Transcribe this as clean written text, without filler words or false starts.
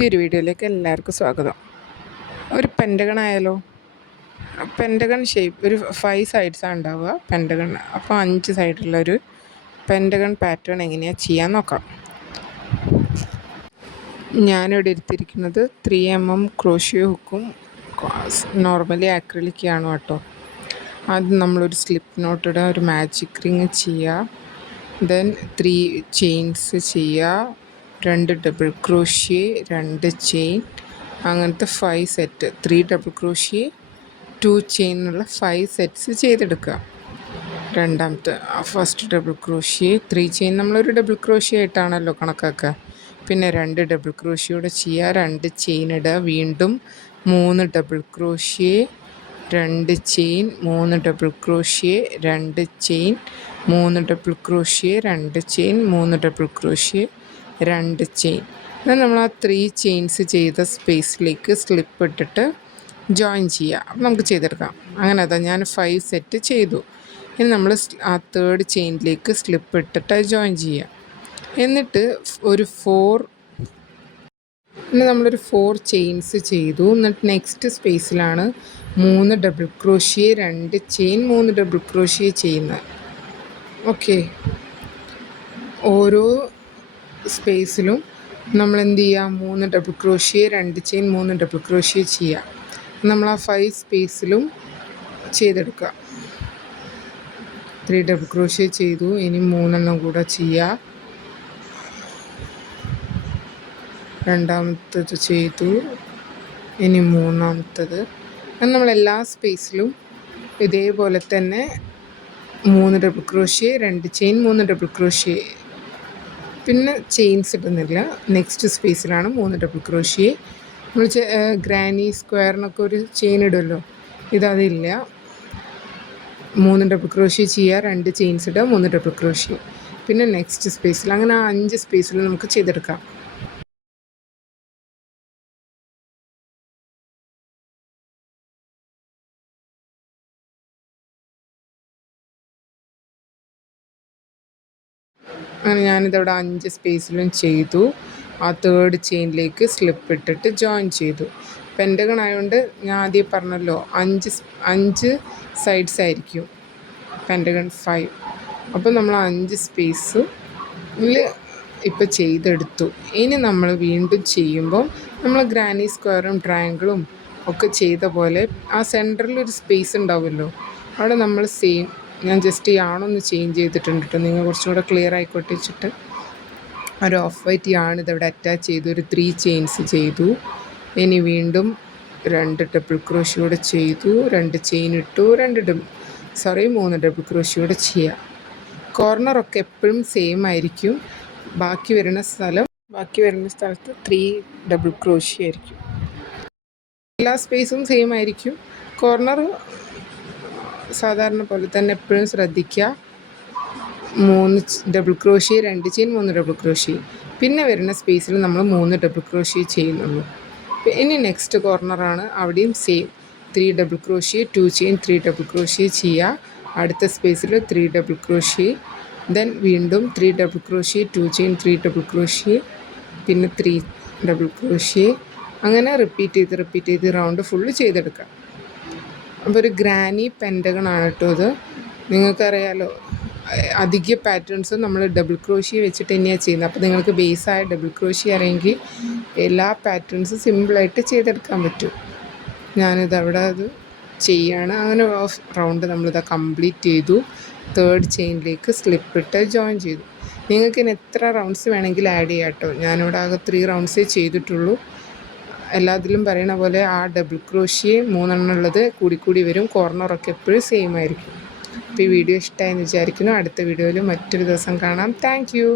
പുതിയൊരു വീഡിയോയിലേക്ക് എല്ലാവർക്കും സ്വാഗതം. ഒരു പെൻറ്റഗൺ ആയാലോ? പെൻറ്റഗൺ ഷേപ്പ് ഒരു 5 സൈഡ്സാണ് ഉണ്ടാവുക പെൻറ്റഗൺ. അപ്പോൾ 5 സൈഡുള്ളൊരു പെൻറ്റഗൺ പാറ്റേൺ എങ്ങനെയാണ് ചെയ്യാൻ നോക്കാം. ഞാനിവിടെ എടുത്തിരിക്കുന്നത് 3mm ക്രോഷ്യോ ഹുക്കും നോർമലി ആക്രിലിക്കാണ് കേട്ടോ. ആദ്യം നമ്മളൊരു സ്ലിപ്പ് നോട്ട് ഇടുക, ഒരു മാജിക് റിങ് ചെയ്യുക, ദെൻ 3 ചെയിൻസ് ചെയ്യുക, 2 ഡബിൾ ക്രോഷ്യോ, 2 ചെയിൻ, അങ്ങനത്തെ 5 സെറ്റ്, 3 ഡബിൾ ക്രോഷ്യോ 2 ചെയിൻ എന്നുള്ള 5 സെറ്റ്സ് ചെയ്തെടുക്കുക. രണ്ടാമത്തെ ഫസ്റ്റ് ഡബിൾ ക്രോഷ്യോ 3 ചെയിൻ നമ്മളൊരു ഡബിൾ ക്രോഷ്യോ ആയിട്ടാണല്ലോ കണക്കാക്കുക. പിന്നെ 2 ഡബിൾ ക്രോഷ്യോടെ ചെയ്യുക, 2 ചെയിൻ ഇടുക, വീണ്ടും 3 double crochet, 2 chain, 3 double crochet, 2 chain, 3 double crochet, 2 chain, 3 double crochet, 2 chain. എന്നാൽ നമ്മൾ ആ 3 ചെയിൻസ് ചെയ്ത സ്പേസിലേക്ക് സ്ലിപ്പ് ഇട്ടിട്ട് ജോയിൻ ചെയ്യുക. അപ്പം നമുക്ക് ചെയ്തെടുക്കാം. അങ്ങനെ അതാ ഞാൻ 5 സെറ്റ് ചെയ്തു. ഇനി നമ്മൾ ആ 3rd ചെയിനിലേക്ക് സ്ലിപ്പ് ഇട്ടിട്ട് ജോയിൻ ചെയ്യുക. എന്നിട്ട് നമ്മളൊരു 4 ചെയിൻസ് ചെയ്തു. എന്നിട്ട് നെക്സ്റ്റ് സ്പേസിലാണ് 3 double crochet, 2 chain, 3 double crochet ചെയ്യുന്നത്. ഓക്കെ, ഓരോ സ്പേസിലും നമ്മൾ എന്ത് ചെയ്യുക, 3 double crochet, 2 chain, 3 double crochet ചെയ്യുക. നമ്മൾ ആ 5 സ്പേസിലും ചെയ്തെടുക്കുക. 3 ഡബിൾ ക്രോഷ്യോ ചെയ്തു. ഇനി 3 കൂടെ ചെയ്യുക. രണ്ടാമത്തത് ചെയ്തു. ഇനി മൂന്നാമത്തത്. നമ്മൾ എല്ലാ സ്പേസിലും ഇതേപോലെ തന്നെ 3 double crochet, 2 chain, 3 double crochet. പിന്നെ ചെയിൻസ് ഇടുന്നില്ല. നെക്സ്റ്റ് സ്പേസിലാണ് 3 ഡബിൾ ക്രോഷ്യോ. നമ്മൾ ഗ്രാനി സ്ക്വയറിനൊക്കെ ഒരു ചെയിൻ ഇടുമല്ലോ, ഇതതില്ല. 3 ഡബിൾ ക്രോഷ്യോ ചെയ്യുക, 2 ചെയിൻസ് ഇടുക, 3 ഡബിൾ ക്രോഷ്യോ. പിന്നെ നെക്സ്റ്റ് സ്പേസിൽ, അങ്ങനെ ആ 5 സ്പേസിൽ നമുക്ക് ചെയ്തെടുക്കാം. അങ്ങനെ ഞാനിതവിടെ 5 സ്പേസിലും ചെയ്തു. ആ 3rd ചെയിനിലേക്ക് സ്ലിപ്പ് ഇട്ടിട്ട് ജോയിൻ ചെയ്തു. പെൻറ്റഗൺ ആയതുകൊണ്ട് ഞാൻ ആദ്യം പറഞ്ഞല്ലോ 5 സൈഡ്സ് ആയിരിക്കും പെൻറ്റഗൺ 5. അപ്പോൾ നമ്മൾ 5 സ്പേസിൽ ഇപ്പോൾ ചെയ്തെടുത്തു. ഇനി നമ്മൾ വീണ്ടും ചെയ്യുമ്പം നമ്മൾ ഗ്രാനി സ്ക്വയറും ട്രയാങ്കിളും ഒക്കെ ചെയ്ത പോലെ ആ സെൻറ്ററിലൊരു സ്പേസ് ഉണ്ടാവുമല്ലോ, അവിടെ നമ്മൾ സെയിം, ഞാൻ ജസ്റ്റ് ഈ യാണൊന്ന് ചേഞ്ച് ചെയ്തിട്ടുണ്ട് കേട്ടോ, നിങ്ങൾ കുറച്ചും കൂടെ ക്ലിയർ ആയിക്കോട്ടെ വെച്ചിട്ട്. ഒരു ഓഫ് വൈറ്റ് യാൺ ഇതവിടെ അറ്റാച്ച് ചെയ്തു, ഒരു 3 ചെയിൻസ് ചെയ്തു. ഇനി വീണ്ടും 2 ഡബിൾ ക്രോഷ്യോടെ ചെയ്തു, 2 ചെയിൻ ഇട്ടു, 3 ഡബിൾ ക്രോഷ്യോടെ ചെയ്യുക. കോർണറൊക്കെ എപ്പോഴും സെയിം ആയിരിക്കും. ബാക്കി വരുന്ന സ്ഥലത്ത് 3 ഡബിൾ ക്രോഷ്യോ ആയിരിക്കും. എല്ലാ സ്പേസും സെയിം ആയിരിക്കും. കോർണർ സാധാരണ പോലെ തന്നെ എപ്പോഴും ശ്രദ്ധിക്കുക. 3 double crochet, 2 chain, 3 double crochet. പിന്നെ വരുന്ന സ്പേസിൽ നമ്മൾ 3 ഡബിൾ ക്രോഷ്യോ ചെയ്യുന്നുള്ളൂ. ഇനി നെക്സ്റ്റ് കോർണറാണ്, അവിടെയും same 3 double crochet, 2 chain, 3 double crochet ചെയ്യുക. അടുത്ത സ്പേസിൽ 3 ഡബിൾ ക്രോഷ്യോ, ദെൻ വീണ്ടും 3 double crochet, 2 chain, 3 double crochet, പിന്നെ 3 ഡബിൾ ക്രോഷ്യോ. അങ്ങനെ റിപ്പീറ്റ് ചെയ്ത് റൗണ്ട് ഫുള്ള് ചെയ്തെടുക്കുക. അപ്പോൾ ഒരു ഗ്രാനി പെൻറ്റഗൺ ആണ് കേട്ടോ ഇത്. നിങ്ങൾക്കറിയാലോ, അധിക പാറ്റേൺസ് നമ്മൾ ഡബിൾ ക്രോഷ്യോ വെച്ചിട്ട് തന്നെയാണ് ചെയ്യുന്നത്. അപ്പോൾ നിങ്ങൾക്ക് ബേസായ ഡബിൾ ക്രോഷ്യോ അറിയെങ്കിൽ എല്ലാ പാറ്റേൺസും സിമ്പിളായിട്ട് ചെയ്തെടുക്കാൻ പറ്റും. ഞാനിതവിടെ അത് ചെയ്യാണ്. അങ്ങനെ റൗണ്ട് നമ്മളിത് കംപ്ലീറ്റ് ചെയ്തു. 3rd ചെയിനിലേക്ക് സ്ലിപ്പ് ഇട്ട് ജോയിൻ ചെയ്തു. നിങ്ങൾക്ക് ഇനി എത്ര റൗണ്ട്സ് വേണമെങ്കിലും ആഡ് ചെയ്യാം കേട്ടോ. ഞാനിവിടെ ആകെ 3 റൗണ്ട്സേ ചെയ്തിട്ടുള്ളൂ. എല്ലാത്തിലും പറയണ പോലെ ആ ഡബിൾ ക്രോഷ്യോ 3 ഉള്ളത് കൂടി വരും. കോർണറൊക്കെ എപ്പോഴും സെയിം ആയിരിക്കും. അപ്പോൾ ഈ വീഡിയോ ഇഷ്ടമായെന്ന് വിചാരിക്കുന്നു. അടുത്ത വീഡിയോയിൽ മറ്റൊരു ദിവസം കാണാം. Thank you.